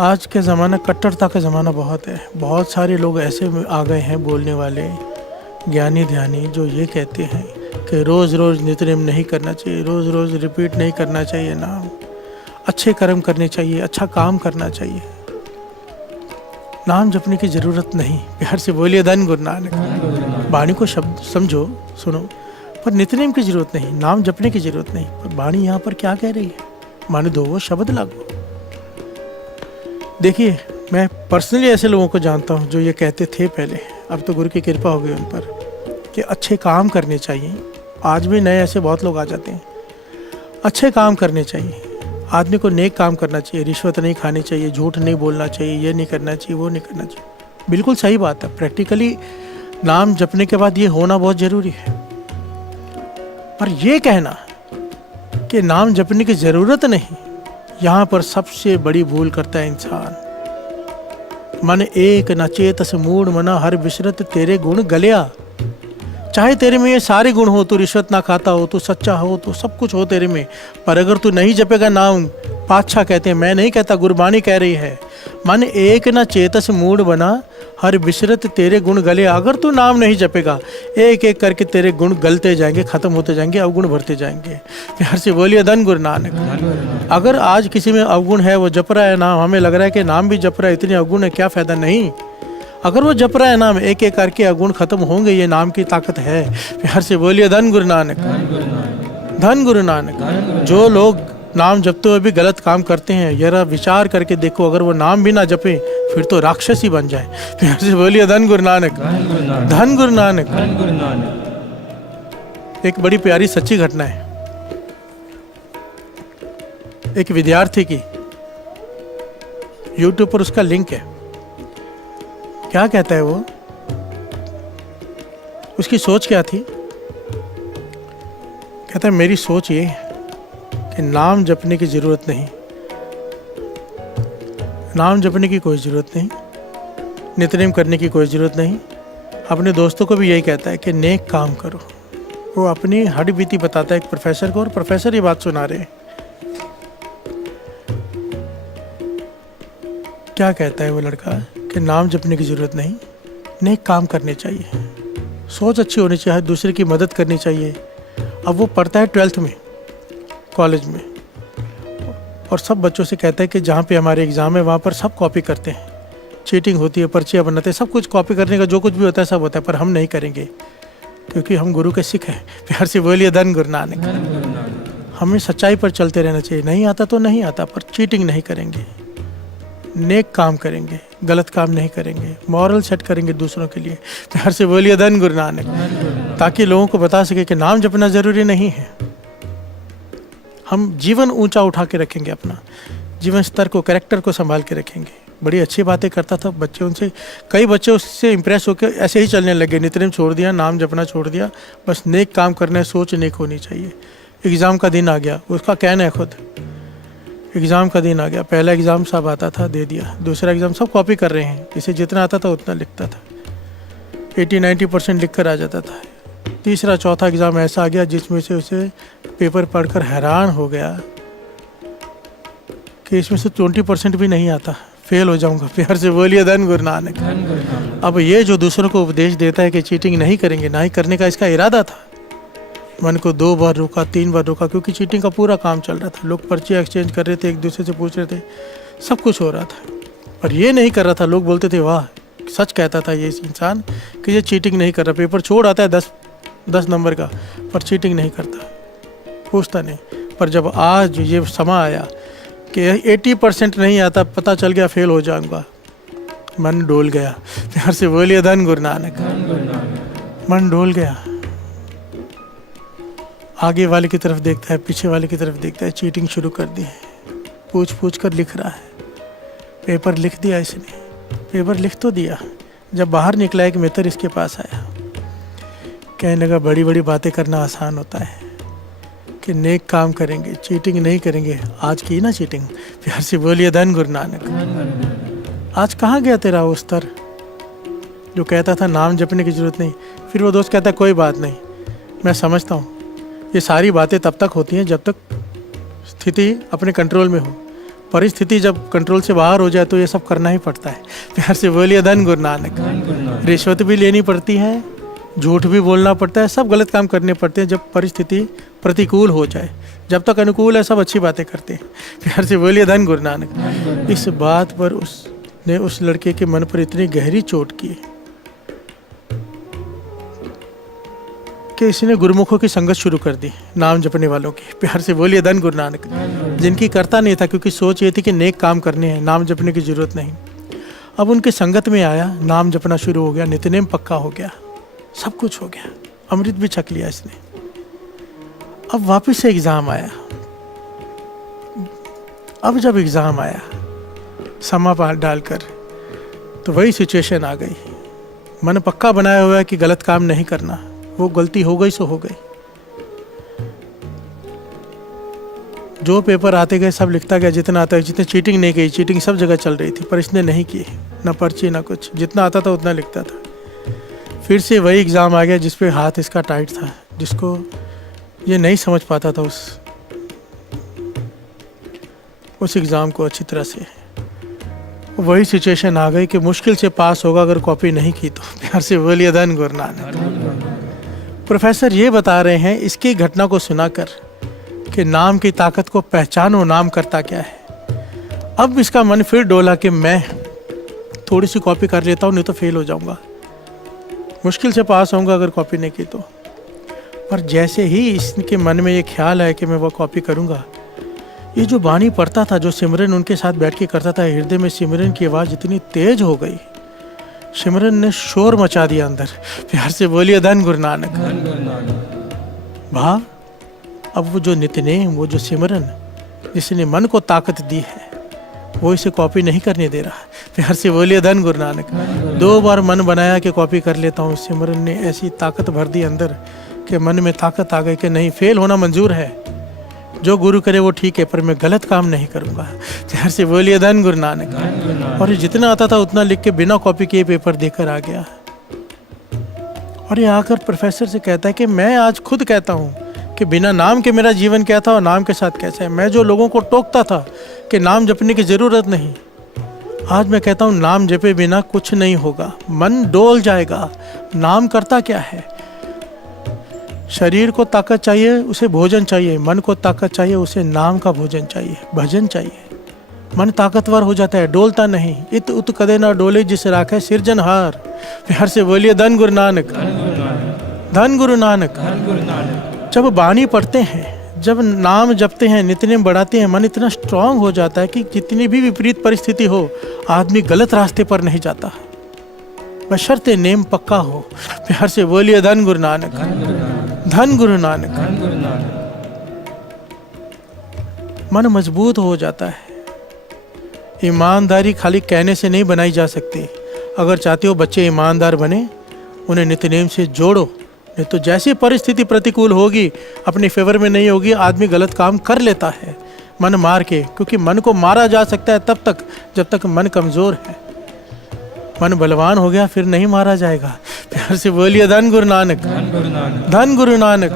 आज के ज़माना कट्टरता का ज़माना बहुत है। बहुत सारे लोग ऐसे में आ गए हैं बोलने वाले ज्ञानी ध्यानी जो ये कहते हैं कि रोज़ रोज़ नित्यनेम नहीं करना चाहिए, रोज़ रोज़ रिपीट नहीं करना चाहिए नाम, अच्छे कर्म करने चाहिए, अच्छा काम करना चाहिए, नाम जपने की ज़रूरत नहीं। प्यार से बोलिए धन गुरु नानक। वाणी को शब्द समझो, सुनो, पर नित्यनेम की ज़रूरत नहीं, नाम जपने की ज़रूरत नहीं। पर वाणी यहाँ पर क्या कह रही है, मान दो वो शब्द लागू। देखिए, मैं पर्सनली ऐसे लोगों को जानता हूँ जो ये कहते थे पहले, अब तो गुरु की कृपा हो गई उन पर कि अच्छे काम करने चाहिए। आज भी नए ऐसे बहुत लोग आ जाते हैं। अच्छे काम करने चाहिए, आदमी को नेक काम करना चाहिए, रिश्वत नहीं खानी चाहिए, झूठ नहीं बोलना चाहिए, ये नहीं करना चाहिए, वो नहीं करना चाहिए। बिल्कुल सही बात है। प्रैक्टिकली नाम जपने के बाद ये होना बहुत ज़रूरी है। पर ये कहना कि नाम जपने की ज़रूरत नहीं, यहाँ पर सबसे बड़ी भूल करता है इंसान। मन एक न चेतस मूढ़ मना हर बिसरत तेरे गुण गलिया। चाहे तेरे में ये सारे गुण हो, तू रिश्वत ना खाता हो, तू सच्चा हो, तो सब कुछ हो तेरे में, पर अगर तू नहीं जपेगा नाम, पातशाह कहते हैं, मैं नहीं कहता, गुरबानी कह रही है, मन एक न चेतस मूढ़ बना हर बिसरत तेरे गुण गले। अगर तू नाम नहीं जपेगा, एक एक करके तेरे गुण गलते जाएंगे, खत्म होते जाएंगे, अवगुण बढ़ते जाएंगे। प्यार से बोलिए धन गुरु नानक। अगर आज किसी में अवगुण है, वो जप रहा है नाम, हमें लग रहा है कि नाम भी जप रहा है, इतने अवगुण है, क्या फ़ायदा। नहीं, अगर वो जप रहा है नाम, एक एक करके अवगुण खत्म होंगे, ये नाम की ताकत है। प्यार से बोलिए धन गुरु नानक, धन गुरु नानक। जो लोग नाम जपते हुए भी गलत काम करते हैं, जरा विचार करके देखो, अगर वो नाम भी ना जपे फिर तो राक्षस ही बन जाए। प्यार से बोलिए धन गुरु नानक, धन गुरु नानक। एक बड़ी प्यारी सच्ची घटना है, एक विद्यार्थी की, यूट्यूब पर उसका लिंक है। क्या कहता है वो, उसकी सोच क्या थी, कहता है मेरी सोच ये कि नाम जपने की ज़रूरत नहीं, नाम जपने की कोई ज़रूरत नहीं, नित्यनेम करने की कोई ज़रूरत नहीं। अपने दोस्तों को भी यही कहता है कि नेक काम करो। वो अपनी हड्डी बीती बताता है एक प्रोफेसर को, और प्रोफेसर ये बात सुना रहे हैं। क्या कहता है वो लड़का कि नाम जपने की ज़रूरत नहीं, नेक काम करने चाहिए, सोच अच्छी होनी चाहिए, दूसरे की मदद करनी चाहिए। अब वो पढ़ता है 12th में, कॉलेज में, और सब बच्चों से कहता है कि जहाँ पे हमारे एग्ज़ाम है वहाँ पर सब कॉपी करते हैं, चीटिंग होती है, पर्चियाँ बनाते हैं, सब कुछ कॉपी करने का जो कुछ भी होता है सब होता है, पर हम नहीं करेंगे क्योंकि हम गुरु के सिख हैं। प्यार से बोलिए धन गुरु नानक। हमें सच्चाई पर चलते रहना चाहिए, नहीं आता तो नहीं आता, पर चीटिंग नहीं करेंगे, नेक काम करेंगे, गलत काम नहीं करेंगे, मॉरल सेट करेंगे दूसरों के लिए। प्यार से बोलिए धन गुरु नानक, ताकि लोगों को बता सके कि नाम जपना ज़रूरी नहीं है। हम जीवन ऊंचा उठा के रखेंगे, अपना जीवन स्तर को, कैरेक्टर को संभाल के रखेंगे। बड़ी अच्छी बातें करता था, बच्चे उनसे, कई बच्चे उससे इंप्रेस होकर ऐसे ही चलने लगे, नित्यनेम छोड़ दिया, नाम जपना छोड़ दिया, बस नेक काम करना है, सोच नेक होनी चाहिए। एग्ज़ाम का दिन आ गया, उसका कहना है खुद, एग्ज़ाम का दिन आ गया, पहला एग्ज़ाम सब आता था, दे दिया, दूसरा एग्ज़ाम सब कॉपी कर रहे हैं, इसे जितना आता था उतना लिखता था, 80-90% लिख कर आ जाता था। तीसरा चौथा एग्ज़ाम ऐसा आ गया जिसमें से उसे पेपर पढ़कर हैरान हो गया कि इसमें से 20% भी नहीं आता, फेल हो जाऊंगा। प्यार से बोलिए धन गुरु नानक। अब ये जो दूसरों को उपदेश देता है कि चीटिंग नहीं करेंगे, ना ही करने का इसका इरादा था, मन को 2 बार रोका, 3 बार रोका, क्योंकि चीटिंग का पूरा काम चल रहा था, लोग पर्ची एक्सचेंज कर रहे थे, एक दूसरे से पूछ रहे थे, सब कुछ हो रहा था, पर ये नहीं कर रहा था। लोग बोलते थे वाह, सच कहता था ये इंसान कि ये चीटिंग नहीं कर रहा, पेपर छोड़ आता है 10 नंबर का, पर चीटिंग नहीं करता, पूछता नहीं। पर जब आज ये समा आया कि 80% नहीं आता, पता चल गया फेल हो जाऊंगा, मन डोल गया। प्यार से बोलिए धन गुरु नानक, मन डोल गया। आगे वाले की तरफ देखता है, पीछे वाले की तरफ देखता है, चीटिंग शुरू कर दी है, पूछ कर लिख रहा है। पेपर लिख दिया इसने, पेपर लिख तो दिया, जब बाहर निकला एक मित्र इसके पास आया, कहने लगा बड़ी बड़ी बातें करना आसान होता है कि नेक काम करेंगे, चीटिंग नहीं करेंगे। आज की ना चीटिंग। प्यार से बोलिए धन गुरु नानक। आज कहाँ गया तेरा वो स्तर जो कहता था नाम जपने की ज़रूरत नहीं। फिर वो दोस्त कहता कोई बात नहीं, मैं समझता हूँ ये सारी बातें तब तक होती हैं जब तक स्थिति अपने कंट्रोल में हो, परिस्थिति जब कंट्रोल से बाहर हो जाए तो ये सब करना ही पड़ता है। प्यार से बोलिए धन गुरु नानक। रिश्वत भी लेनी पड़ती है, झूठ भी बोलना पड़ता है, सब गलत काम करने पड़ते हैं जब परिस्थिति प्रतिकूल हो जाए। जब तक अनुकूल है सब अच्छी बातें करते हैं। प्यार से बोलिए धन गुरु नानक। इस बात पर उसने उस लड़के के मन पर इतनी गहरी चोट की कि इसने गुरुमुखों की संगत शुरू कर दी, नाम जपने वालों की। प्यार से बोलिए धन गुरु नानक। जिनकी करता नहीं था, क्योंकि सोच ये थी कि नेक काम करने हैं, नाम जपने की जरूरत नहीं। अब उनकी संगत में आया, नाम जपना शुरू हो गया, नित्यनेम पक्का हो गया, सब कुछ हो गया, अमृत भी छक लिया इसने। अब वापस से एग्जाम आया। अब जब एग्जाम आया समा पार डालकर, तो वही सिचुएशन आ गई। मन पक्का बनाया हुआ है कि गलत काम नहीं करना, वो गलती हो गई सो हो गई। जो पेपर आते गए सब लिखता गया जितना आता है। जितने चीटिंग नहीं की, चीटिंग सब जगह चल रही थी, पर इसने नहीं की, ना पर्ची ना कुछ, जितना आता था उतना लिखता था। फिर से वही एग्ज़ाम आ गया जिस पे हाथ इसका टाइट था, जिसको ये नहीं समझ पाता था उस एग्ज़ाम को अच्छी तरह से। वही सिचुएशन आ गई कि मुश्किल से पास होगा अगर कॉपी नहीं की तो। प्यार से बोलिए धन गुरु नानक। प्रोफेसर ये बता रहे हैं इसकी घटना को सुनाकर कि नाम की ताकत को पहचानो, नाम करता क्या है। अब इसका मन फिर डोला कि मैं थोड़ी सी कॉपी कर लेता हूँ, नहीं तो फेल हो जाऊंगा, मुश्किल से पास होऊंगा अगर कॉपी नहीं की तो। पर जैसे ही इसके मन में ये ख्याल आया कि मैं वो कॉपी करूँगा, ये जो बानी पढ़ता था, जो सिमरन उनके साथ बैठ के करता था, हृदय में सिमरन की आवाज़ इतनी तेज हो गई, सिमरन ने शोर मचा दिया अंदर। प्यार से बोलिए धन गुरु नानक। भाव अब वो जो नित्यनेम, वो जो सिमरन जिसने मन को ताकत दी है, वो इसे कॉपी नहीं करने दे रहा। प्यार से बोलिए धन गुरु नानक। 2 बार मन बनाया कि कॉपी कर लेता हूँ, सिमरन ने ऐसी ताकत भर दी अंदर कि मन में ताकत आ गई कि नहीं, फेल होना मंजूर है, जो गुरु करे वो ठीक है, पर मैं गलत काम नहीं करूँगा। प्यार से बोलिए धन गुरु नानक। और ये जितना आता था उतना लिख के बिना कॉपी किए पेपर देकर आ गया। और ये आकर प्रोफेसर से कहता है कि मैं आज खुद कहता हूँ कि बिना नाम के मेरा जीवन क्या था और नाम के साथ कैसा है। मैं जो लोगों को टोकता था कि नाम जपने की ज़रूरत नहीं, आज मैं कहता हूँ नाम जपे बिना कुछ नहीं होगा, मन डोल जाएगा। नाम करता क्या है? शरीर को ताकत चाहिए, उसे भोजन चाहिए। मन को ताकत चाहिए, उसे नाम का भोजन चाहिए, भजन चाहिए। मन ताकतवर हो जाता है, डोलता नहीं। इत उत कदे ना डोले जिस राखे सिरजनहार। प्यार से बोलिए धन गुरु नानक। धन गुरु नानक। जब बानी पढ़ते हैं, जब नाम जपते हैं, नित्यनेम बढ़ाते हैं, मन इतना स्ट्रांग हो जाता है कि जितनी भी विपरीत परिस्थिति हो, आदमी गलत रास्ते पर नहीं जाता, बशर्ते नेम पक्का हो। प्यार से बोलिए धन गुरु नानक। धन गुरु नानक। मन मजबूत हो जाता है। ईमानदारी खाली कहने से नहीं बनाई जा सकती। अगर चाहते हो बच्चे ईमानदार बने, उन्हें नित्यनेम से जोड़ो, नहीं तो जैसी परिस्थिति प्रतिकूल होगी, अपने फेवर में नहीं होगी, आदमी गलत काम कर लेता है मन मार के। क्योंकि मन को मारा जा सकता है तब तक जब तक मन कमज़ोर है। मन बलवान हो गया फिर नहीं मारा जाएगा। प्यार से बोलिए धन गुरु नानक। धन गुरु नानक।